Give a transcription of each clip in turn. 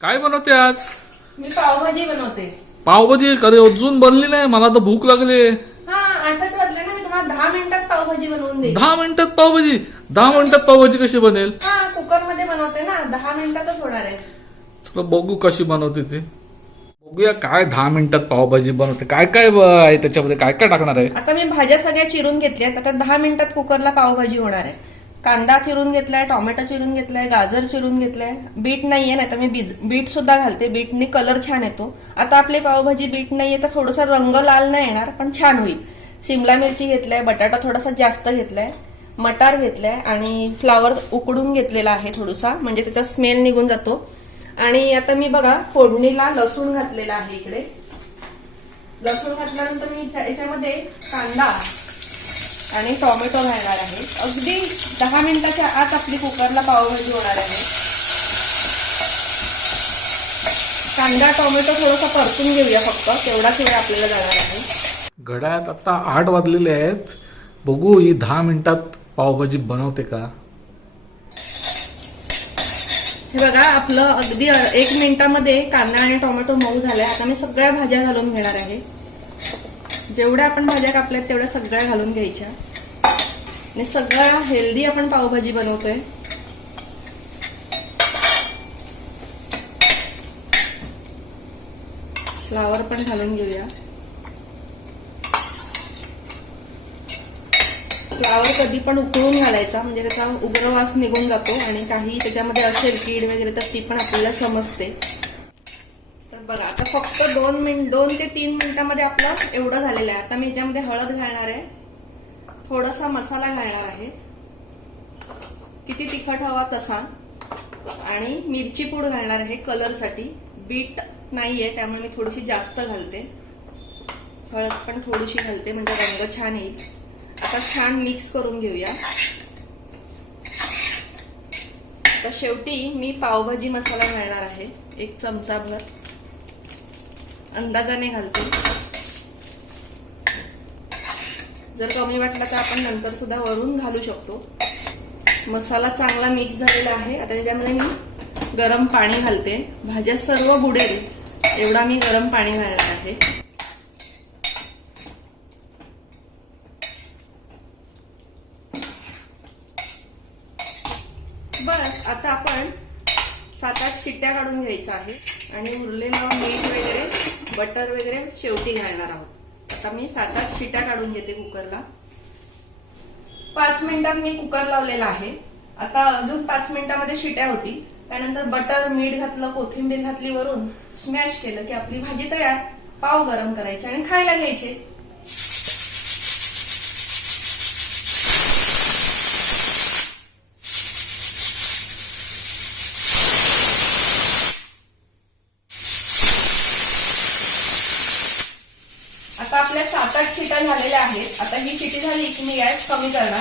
काय बनवते आज? मी पावभाजी बनवते. पावभाजी? कधी अजून बनली नाही? मला तर भूक लागली. हा आठच वाजले ना मी तुम्हाला दहा मिनिटात पावभाजी बनवून दहा मिनिटात पावभाजी? दहा मिनिटात पावभाजी कशी बनेल? हा कुकरमध्ये बनवते ना दहा मिनिटातच होणार आहे. चला बघू कशी बनवते ते. बघूया काय दहा मिनिटात पावभाजी बनवते. काय काय ब- आहे त्याच्यामध्ये? काय काय टाकणार आहे? आता मी भाज्या सगळ्या चिरून घेतल्यात. आता दहा मिनिटात कुकरला पावभाजी होणार आहे. कांदा चिरून घेतलाय टोमॅटो चिरून घेतलाय गाजर चिरून घेतलाय. बीट नाहीये ना तर मी बीज बीट सुद्धा घालते. बीटने कलर छान येतो. आता आपली पावभाजी बीट नाहीये तर थोडासा रंग लाल नाही येणार पण छान होईल. सिमला मिरची घेतलाय बटाटा थोडासा जास्त घेतलाय मटार घेतलाय आणि फ्लावर उकडून घेतलेला आहे थोडासा म्हणजे त्याचा स्मेल निघून जातो. आणि आता मी बघा फोडणीला लसूण घातलेला आहे इकडे. लसूण घातल्यानंतर मी याच्यामध्ये कांदा आणि टोमॅटो घालणार आहे. अगदी दहा मिनिटाच्या आत आपली कुकरला पावभाजी होणार आहे. कांदा टोमॅटो थोडासा परतून घेऊया फक्त. तेवढाच वेळ आपल्याला जाणार आहे. घड्याळात आता आठ वाजलेले आहेत. बघू ही दहा मिनिटात पावभाजी बनवते का? हे बघा आपलं अगदी एक मिनिटामध्ये कांदा आणि टोमॅटो मऊ झालाय. आता मी सगळ्या भाज्या घालून घेणार आहे. जेवढ्या आपण भाज्या कापल्यात तेवढ्या सगळ्या घालून घ्यायच्या. आणि सगळ्या हेल्दी आपण पावभाजी बनवतोय. फ्लावर पण घालून घेऊया. फ्लावर कधी पण उकळून घालायचा म्हणजे त्याचा उग्रवास निघून जातो आणि काही त्याच्यामध्ये असेल कीड वगैरे तर ती पण आपल्याला समजते. फक्त दोन मिनिट दोन ते तीन मिनिटामध्ये आपलं एवढं झालेलं आहे. आता मी याच्यामध्ये हळद घालणार आहे. थोडासा मसाला घालणार आहे. किती तिखट हवा तसा. आणि मिरची पूड घालणार आहे कलरसाठी. बीट नाही आहे त्यामुळे मी थोडीशी जास्त घालते. हळद पण थोडीशी घालते म्हणजे रंग छान येईल. आता छान मिक्स करून घेऊया. आता शेवटी मी पावभाजी मसाला घालणार आहे. एक चमचाभर. अंदाजाने घालते. जर कमी वाटला तर आपण नंतर सुद्धा वरून घालू शकतो. मसाला चांगला मिक्स झालेला आहे. आता त्याच्यामध्ये मी गरम पाणी घालते. भाज्या सर्व बुडेल. एवढा मी गरम पाणी घालणार आहे. बस आता आपण सात आठ शिट्ट्या काढून घ्यायच्या आहे आणि उरलेलं मीठ वगैरे बटर वगैरे शेवटी घालणार आहोत. आता मी सात आठ शिट्ट्या काढून घेते कुकरला. पाच मिनिटात मी कुकर लावलेला आहे. आता अजून पाच मिनिटामध्ये शिट्या होती. त्यानंतर बटर मीठ घातलं कोथिंबीर घातली वरून स्मॅश केलं की आपली भाजी तयार. पाव गरम करायचे आणि खायला घ्यायचे आता आपल्या सात आठ शिटा झालेल्या आहेत. आता ही शिटी झाली की मी गॅस कमी करणार.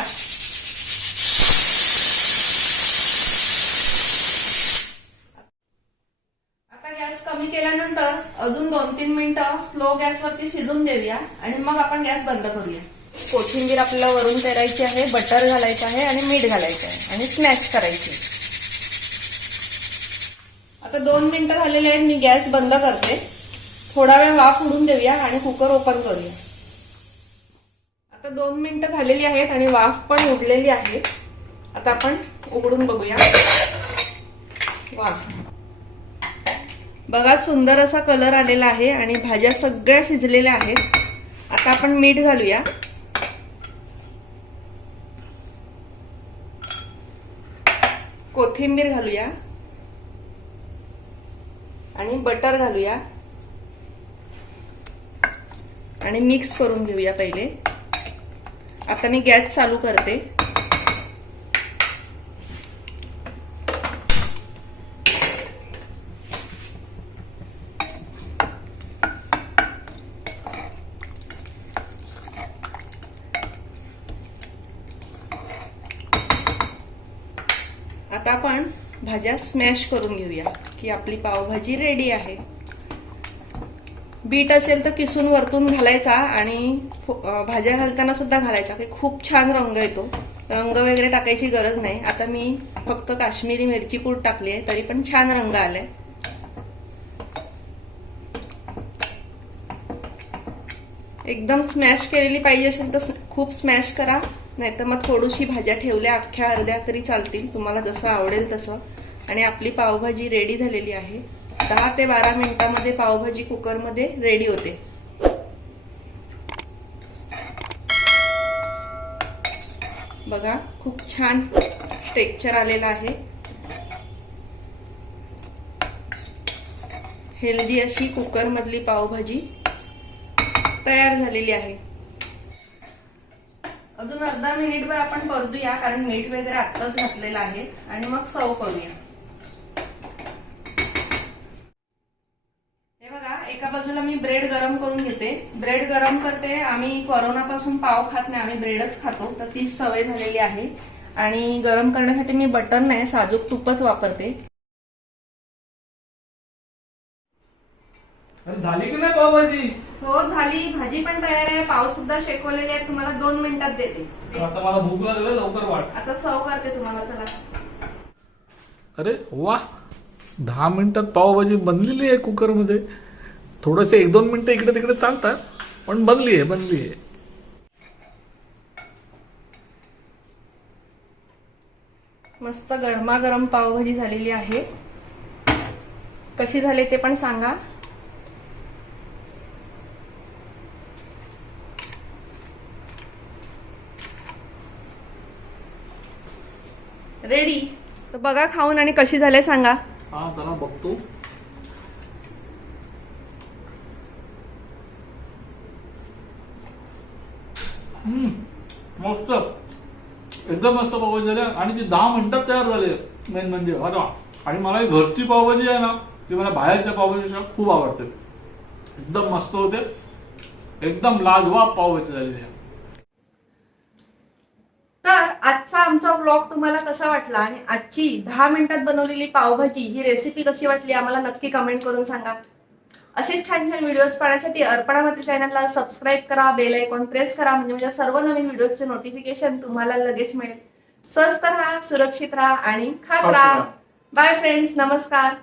आता गॅस कमी केल्यानंतर अजून दोन तीन मिनिटं स्लो गॅसवरती शिजून देऊया आणि मग आपण गॅस बंद करूया. कोथिंबीर आपल्याला वरून पेरायची आहे बटर घालायचं आहे आणि मीठ घालायचं आहे आणि स्मॅश करायची आता दोन मिनिटं झालेले आहेत मी गॅस बंद करते. थोडा वेळ वाफ उडून देऊया आणि कुकर ओपन करूया. आता दोन मिनिटं झालेली आहेत आणि वाफ पण उडलेली आहे. आता आपण उघडून बघूया. वा बघा सुंदर असा कलर आलेला आहे आणि भाज्या सगळ्या शिजलेल्या आहेत. आता आपण मीठ घालूया. कोथिंबीर घालूया. आणि बटर घालूया. आणि मिक्स करून घेऊया पहिले. आता मी गॅस चालू करते. आता आपण भाज्या स्मॅश करून घेऊया की आपली पावभाजी रेडी आहे. बीट असेल तर किसून वरतून घालायचा आणि भाज्या घालताना सुद्धा घालायचा. की खूप छान रंग येतो. रंग वगैरे टाकायची गरज नाही. आता मी फक्त काश्मीरी मिरची कूट टाकली आहे तरी पण छान रंग आलाय. एकदम स्मॅश केलेली पाहिजे असेल तर खूप स्मॅश करा. नाहीतर मग थोडीशी भाज्या ठेवल्या अख्ख्या अर्ध्या तरी चालतील. तुम्हाला जसं आवडेल तसं. आणि आपली पावभाजी रेडी झालेली आहे. दहा ते बारा मिनिटामध्ये पावभाजी कुकरमध्ये रेडी होते. बघा खूप छान टेक्चर आलेला आहे. हेल्दी अशी कुकरमधली पावभाजी तयार झालेली आहे. अजून अर्धा मिनिटभर आपण परतूया कारण मीठ वगैरे आत्ताच घातलेलं आहे. आणि मग सर्व करूया हे बघा एका बाजूला मी ब्रेड गरम करून घेते. ब्रेड गरम करते. आम्ही कोरोनापासून पाव खात नाही. आम्ही ब्रेडच खातो. तर तीच सवय झालेली आहे. आणि गरम करण्यासाठी मी बटर नाही साजूक तूपच वापरते. अरे झाली की नाही पावभाजी? हो झाली. भाजी पण तयार आहे. पाव सुद्धा शेकवलेले आहे तुम्हाला दोन मिनिटात देते. आता मला भूक लागली लवकर वाट आता सर्व करते तुम्हाला. चला. अरे वा! दहा मिनिटात पावभाजी बनलेली आहे कुकरमध्ये. थोडंसं एक दोन मिनिटं इकडे तिकडे चालतात पण बनली आहे बनली आहे. मस्त गरमागरम पावभाजी झालेली आहे. कशी झाली ते पण सांगा. रेडी तर बघा खाऊन आणि कशी झाले सांगा. हा जरा बघतो. मस्त. एकदम मस्त पावभाजी झाली. आणि ती दहा मिनिटात तयार झाली. मेन म्हणजे अरे आणि मला घरची पावभाजी आहे ना ती मला बाहेरच्या पावभाजीपेक्षा खूप आवडते. एकदम मस्त होते. एकदम लाजवाब पावभाजी झालेली आहे. तर आजचा आमचा ब्लॉग तुम्हाला कसा वाटला? आणि आजची दहा मिनिटात बनवलेली पावभाजी ही रेसिपी कशी वाटली? आम्हाला नक्की कमेंट करून सांगा. असेच छान छान व्हिडिओज पाहण्यासाठी अर्पणा मात्र चॅनलला सबस्क्राईब करा बेल आयकॉन प्रेस करा म्हणजे माझ्या सर्व नवीन व्हिडिओचे नोटिफिकेशन तुम्हाला लगेच मिळेल. स्वस्त राहा सुरक्षित राहा आणि खात राहा. बाय फ्रेंड्स नमस्कार.